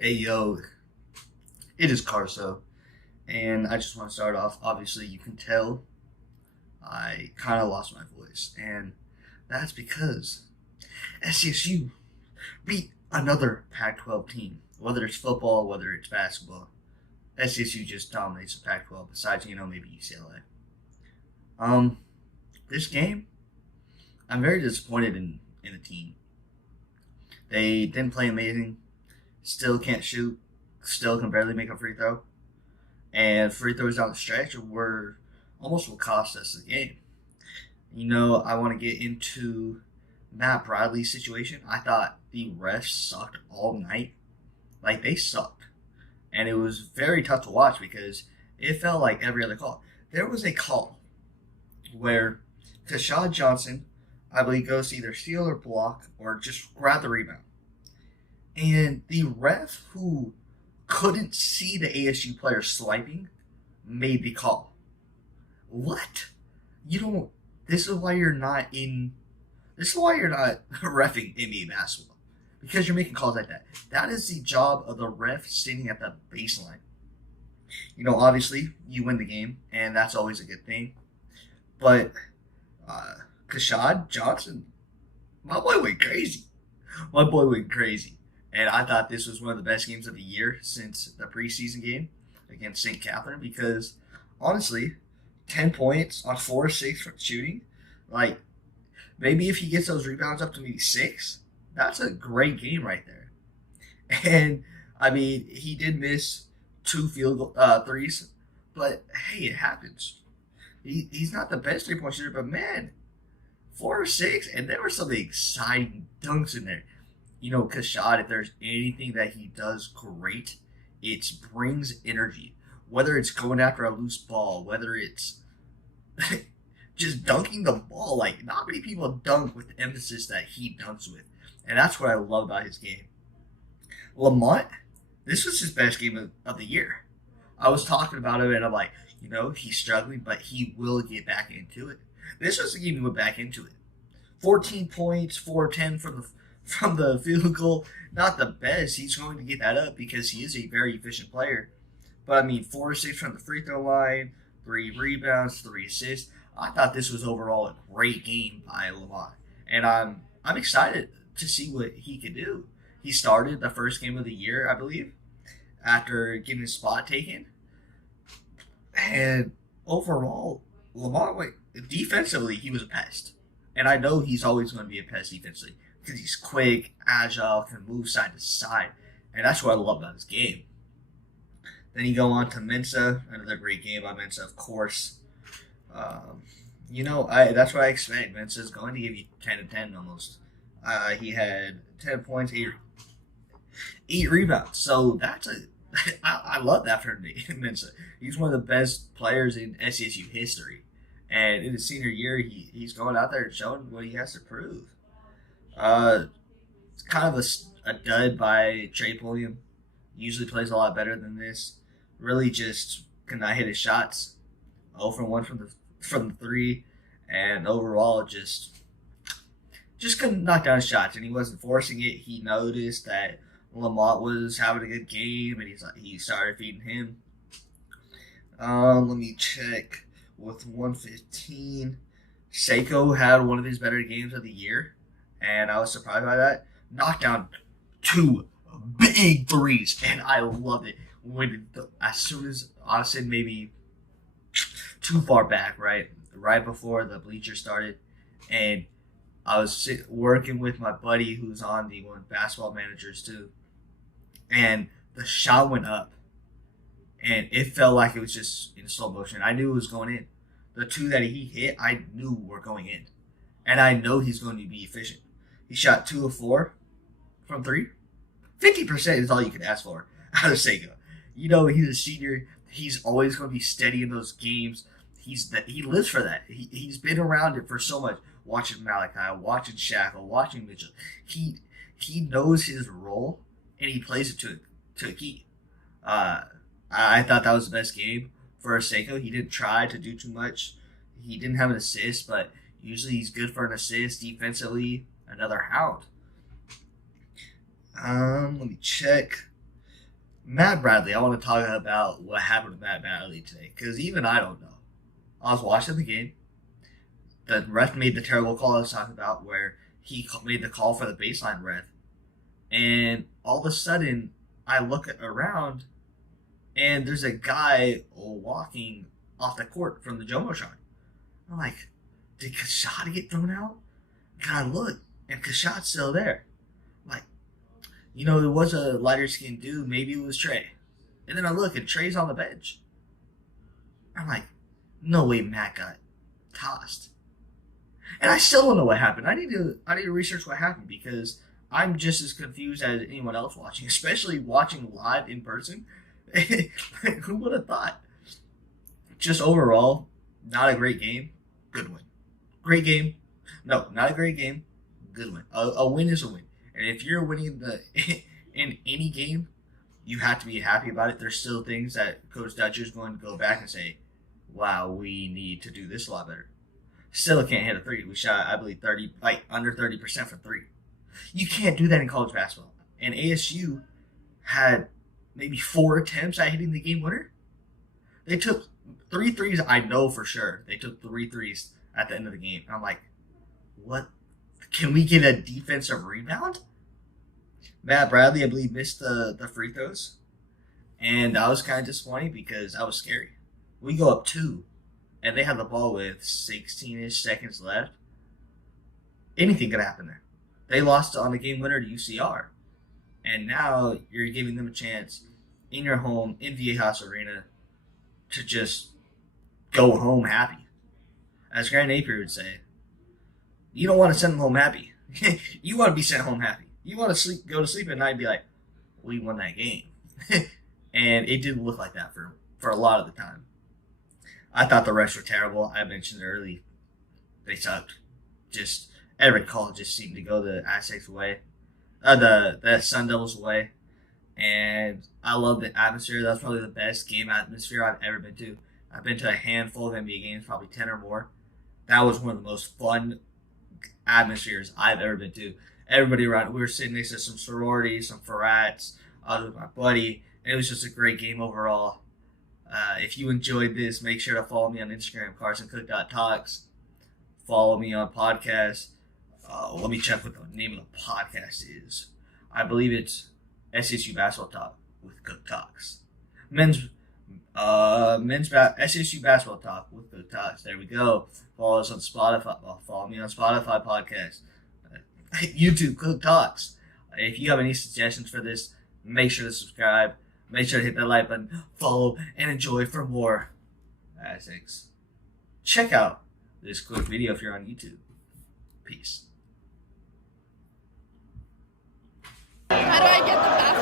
Hey yo, it is Carso, and I just want to start off. Obviously, you can tell I kind of lost my voice, and that's because SDSU beat another Pac-12 team. Whether it's football, whether it's basketball, SDSU just dominates the Pac-12. Besides, maybe UCLA. This game, I'm very disappointed in the team. They didn't play amazing. Still can't shoot. Still can barely make a free throw. And free throws down the stretch were almost what cost us the game. I want to get into Matt Bradley's situation. I thought the refs sucked all night. Like, they sucked. And it was very tough to watch because it felt like every other call. There was a call where Kashad Johnson, I believe, goes to either steal or block or just grab the rebound. And the ref who couldn't see the ASU player swiping made the call. What? You don't. This is why you're not in. This is why you're not refing NBA basketball, because you're making calls like that. That is the job of the ref sitting at the baseline. Obviously you win the game, and that's always a good thing. But Kashad Johnson, my boy went crazy. My boy went crazy. And I thought this was one of the best games of the year since the preseason game against St. Catherine because, honestly, 10 points on 4 or 6 from shooting, like, maybe if he gets those rebounds up to maybe 6, that's a great game right there. And, I mean, he did miss 2 threes, but, hey, it happens. He's not the best three-point shooter, but, man, 4 or 6, and there were some exciting dunks in there. Kashad, if there's anything that he does great, it brings energy. Whether it's going after a loose ball, whether it's just dunking the ball. Like, not many people dunk with the emphasis that he dunks with. And that's what I love about his game. Lamont, this was his best game of the year. I was talking about him, and I'm like, he's struggling, but he will get back into it. This was the game he went back into it. 14 points, 4 of 10 from the field goal. Not the best. He's going to get that up because he is a very efficient player. But, 4 or 6 from the free throw line, 3 rebounds, 3 assists. I thought this was overall a great game by Lamont. And I'm excited to see what he could do. He started the first game of the year, I believe, after getting his spot taken. And overall, Lamont, defensively, he was a pest. And I know he's always going to be a pest defensively because he's quick, agile, can move side to side. And that's what I love about his game. Then you go on to Mensa, another great game by Mensa, of course. That's what I expect. Mensa's going to give you 10 and 10 almost. He had 10 points, 8 rebounds. So I love that for Mensa. He's one of the best players in SDSU history. And in his senior year, he's going out there and showing what he has to prove. It's kind of a dud by Trey Pulliam. Usually plays a lot better than this. Really just cannot hit his shots. 0 from 1 from the 3. And overall just couldn't knock down shots. And he wasn't forcing it. He noticed that Lamont was having a good game, and he started feeding him. Let me check. With 115, Seiko had one of his better games of the year, and I was surprised by that. Knocked down 2 big threes, and I loved it. As soon as Austin maybe too far back, right before the bleachers started, and I was working with my buddy who's on the one basketball managers too, and the shot went up. And it felt like it was just in slow motion. I knew it was going in. The 2 that he hit, I knew were going in. And I know he's going to be efficient. He shot 2 of 4 from 3. 50% is all you can ask for out of Seiko. He's a senior. He's always going to be steady in those games. He lives for that. He's been around it for so much. Watching Malachi, watching Shackle, watching Mitchell. He knows his role, and he plays it to a key. I thought that was the best game for Seiko. He didn't try to do too much. He didn't have an assist, but usually he's good for an assist. Defensively, another hound. Let me check. Matt Bradley, I want to talk about what happened with Matt Bradley today, because even I don't know. I was watching the game. The ref made the terrible call I was talking about, where he made the call for the baseline ref, and all of a sudden, I look around, and there's a guy walking off the court from the Jumbotron. I'm like, did Kashad get thrown out? God, look, and Kashad's still there. I'm like, it was a lighter skinned dude. Maybe it was Trey. And then I look, and Trey's on the bench. I'm like, no way Matt got tossed. And I still don't know what happened. I need to research what happened, because I'm just as confused as anyone else watching, especially watching live in person. Who would have thought? Just overall, not a great game. Good win. Great game. No, not a great game. Good win. A win is a win. And if you're winning in any game, you have to be happy about it. There's still things that Coach Dutcher is going to go back and say, wow, we need to do this a lot better. Still can't hit a three. We shot, I believe, under 30% for three. You can't do that in college basketball. And ASU had maybe 4 attempts at hitting the game winner. They took 3 threes, I know for sure. They took 3 threes at the end of the game. I'm like, what? Can we get a defensive rebound? Matt Bradley, I believe, missed the free throws. And I was kind of disappointed because I was scary. We go up 2, and they have the ball with 16-ish seconds left. Anything could happen there. They lost on the game winner to UCR. And now you're giving them a chance in your home, in Viejas Arena, to just go home happy. As Grant Napier would say, you don't want to send them home happy. You want to be sent home happy. You want to go to sleep at night and be like, we won that game. And it didn't look like that for a lot of the time. I thought the refs were terrible. I mentioned early, they sucked. Just every call just seemed to go the Aztecs' way, the Sun Devils' way. And I love the atmosphere. That was probably the best game atmosphere I've ever been to. I've been to a handful of NBA games, probably 10 or more. That was one of the most fun atmospheres I've ever been to. Everybody around, we were sitting next to some sororities, some frats. I was with my buddy, and it was just a great game overall. If you enjoyed this, make sure to follow me on Instagram, carsoncook.talks. Follow me on podcast. Let me check what the name of the podcast is. I believe it's SDSU Basketball Talk with Cook Talks. SDSU Basketball Talk with Cook Talks. There we go. Follow us on Spotify. Follow me on Spotify podcast. YouTube Cook Talks. If you have any suggestions for this, make sure to subscribe. Make sure to hit that like button, follow, and enjoy for more Aztecs. Check out this quick video if you're on YouTube. Peace. How do I get the best?